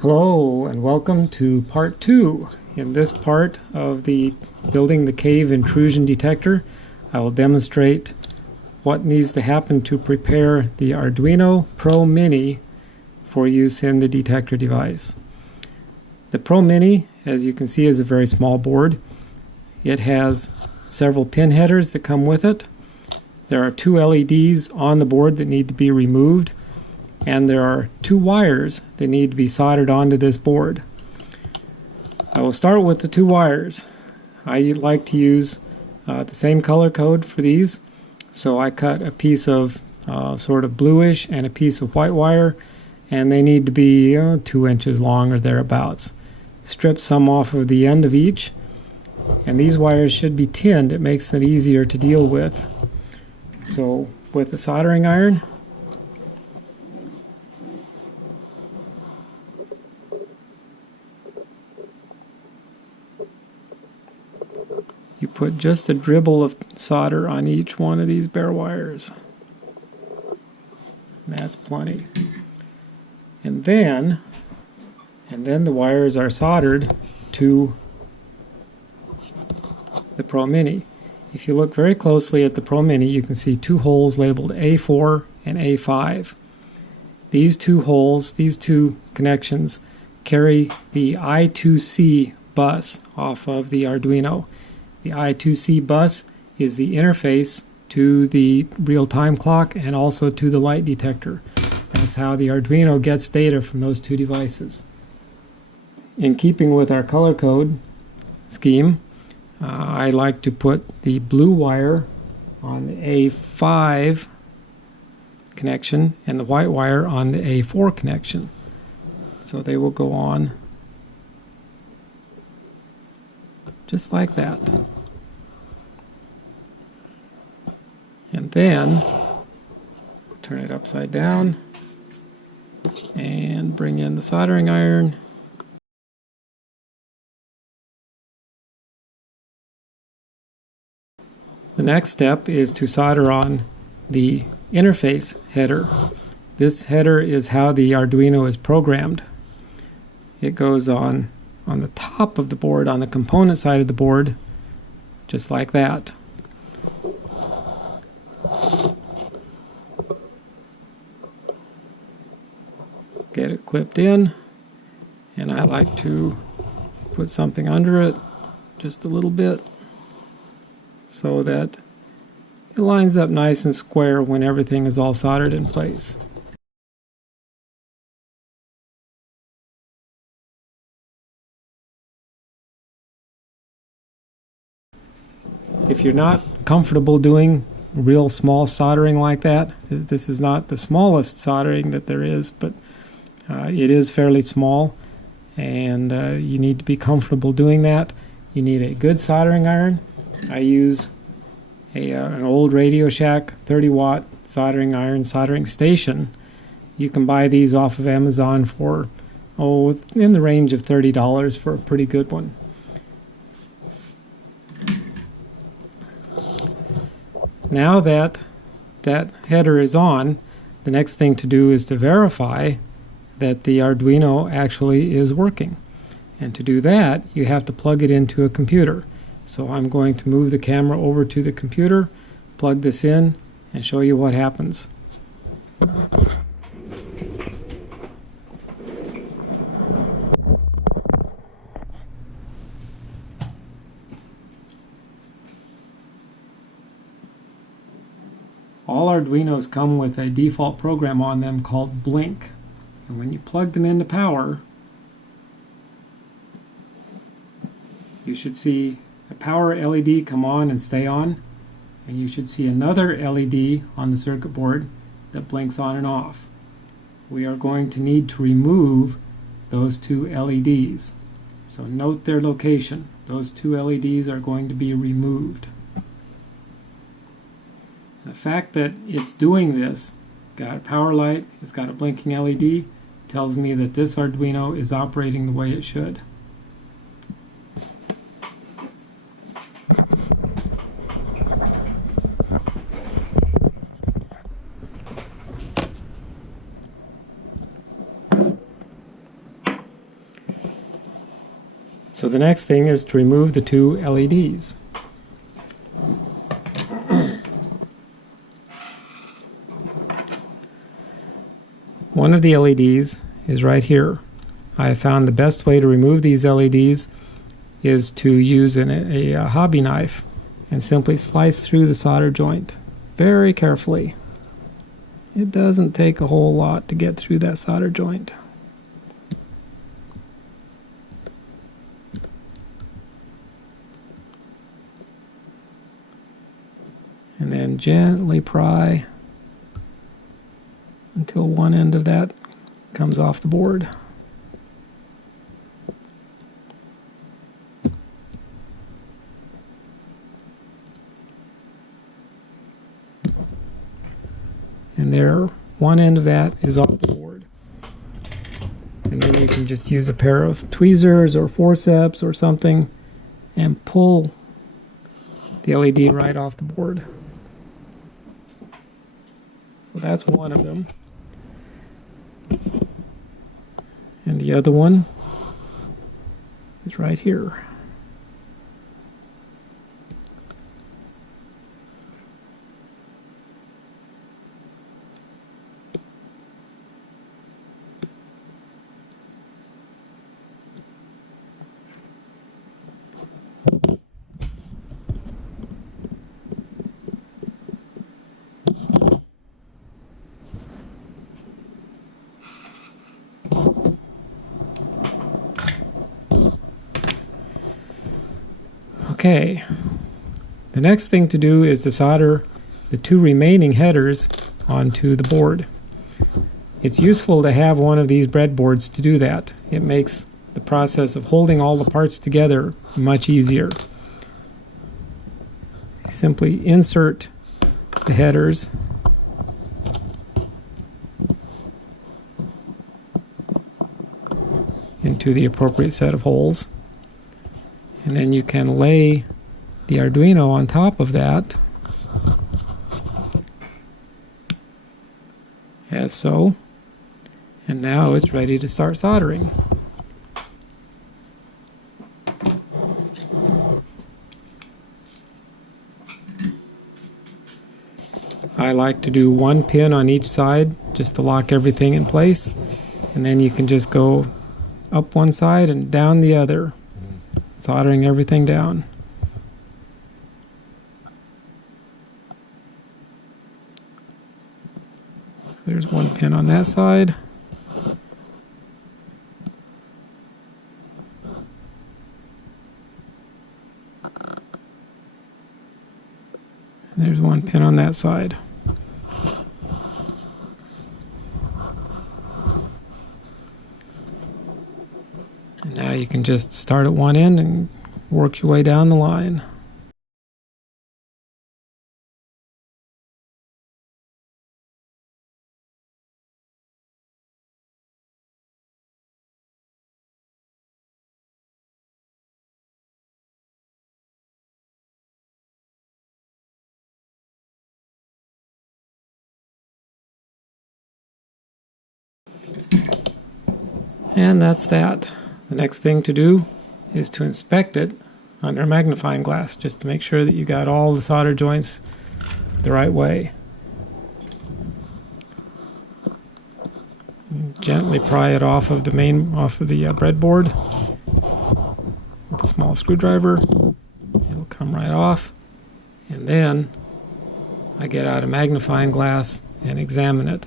Hello and welcome to part 2. In this part of the Building the Cave Intrusion Detector, I will demonstrate what needs to happen to prepare the Arduino Pro Mini for use in the detector device. The Pro Mini, as you can see, is a very small board. It has several pin headers that come with it. There are two LEDs on the board that need to be removed, and there are two wires that need to be soldered onto this board. I will start with the two wires. I like to use the same color code for these, so I cut a piece of sort of bluish and a piece of white wire, and they need to be 2 inches long or thereabouts. Strip some off of the end of each, and these wires should be tinned. It makes it easier to deal with. So with the soldering iron, you put just a dribble of solder on each one of these bare wires. That's plenty. And then the wires are soldered to the Pro Mini. If you look very closely at the Pro Mini, you can see two holes labeled A4 and A5. These two holes, these two connections, carry the I2C bus off of the Arduino. The I2C bus is the interface to the real-time clock and also to the light detector. That's how the Arduino gets data from those two devices. In keeping with our color code scheme, I like to put the blue wire on the A5 connection and the white wire on the A4 connection. So they will go on just like that. And then turn it upside down and bring in the soldering iron. The next step is to solder on the interface header. This header is how the Arduino is programmed. It goes on the top of the board, on the component side of the board, just like that. Get it clipped in, and I like to put something under it just a little bit so that it lines up nice and square when everything is all soldered in place. If you're not comfortable doing real small soldering like that, this is not the smallest soldering that there is, but it is fairly small, and you need to be comfortable doing that. You need a good soldering iron. I use an old Radio Shack 30-watt soldering iron soldering station. You can buy these off of Amazon for in the range of $30 for a pretty good one. Now that header is on, the next thing to do is to verify that the Arduino actually is working. And to do that, you have to plug it into a computer. So I'm going to move the camera over to the computer, plug this in, and show you what happens. All Arduinos come with a default program on them called Blink. And when you plug them into power, you should see a power LED come on and stay on, and you should see another LED on the circuit board that blinks on and off. We are going to need to remove those two LEDs. So note their location. Those two LEDs are going to be removed. The fact that it's doing this, got a power light, it's got a blinking LED, tells me that this Arduino is operating the way it should. So the next thing is to remove the two LEDs. One of the LEDs is right here. I found the best way to remove these LEDs is to use a hobby knife and simply slice through the solder joint very carefully. It doesn't take a whole lot to get through that solder joint. And then gently pry until one end of that comes off the board. And there, one end of that is off the board. And then you can just use a pair of tweezers or forceps or something and pull the LED right off the board. So that's one of them. And the other one is right here. Okay, the next thing to do is to solder the two remaining headers onto the board. It's useful to have one of these breadboards to do that. It makes the process of holding all the parts together much easier. Simply insert the headers into the appropriate set of holes. And then you can lay the Arduino on top of that, as so. And now it's ready to start soldering. I like to do one pin on each side just to lock everything in place, and then you can just go up one side and down the other, soldering everything down. There's one pin on that side. And there's one pin on that side. And now you can just start at one end and work your way down the line. And that's that. The next thing to do is to inspect it under a magnifying glass, just to make sure that you got all the solder joints the right way. Gently pry it off of the breadboard with a small screwdriver. It'll come right off, and then I get out a magnifying glass and examine it,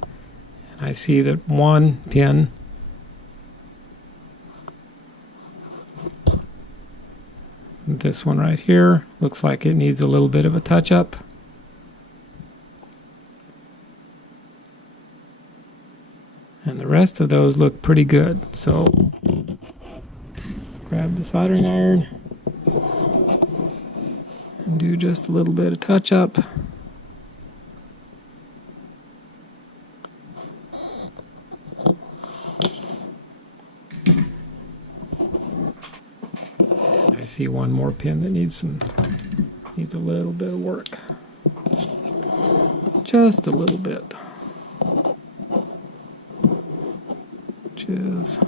and I see that one pin this one right here looks like it needs a little bit of a touch-up. And the rest of those look pretty good. So grab the soldering iron and do just a little bit of touch-up. I see one more pin that needs a little bit of work. Just a little bit. Which is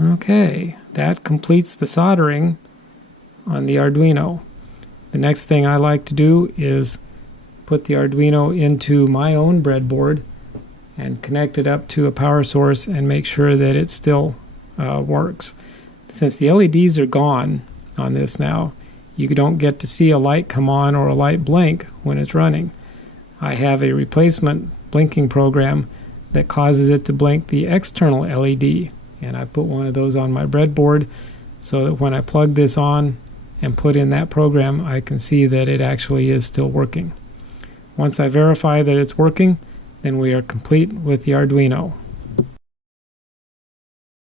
Okay, that completes the soldering on the Arduino. The next thing I like to do is put the Arduino into my own breadboard and connect it up to a power source and make sure that it still works. Since the LEDs are gone on this now, you don't get to see a light come on or a light blink when it's running. I have a replacement blinking program that causes it to blink the external LED, and I put one of those on my breadboard so that when I plug this on and put in that program, I can see that it actually is still working. Once I verify that it's working, then we are complete with the Arduino.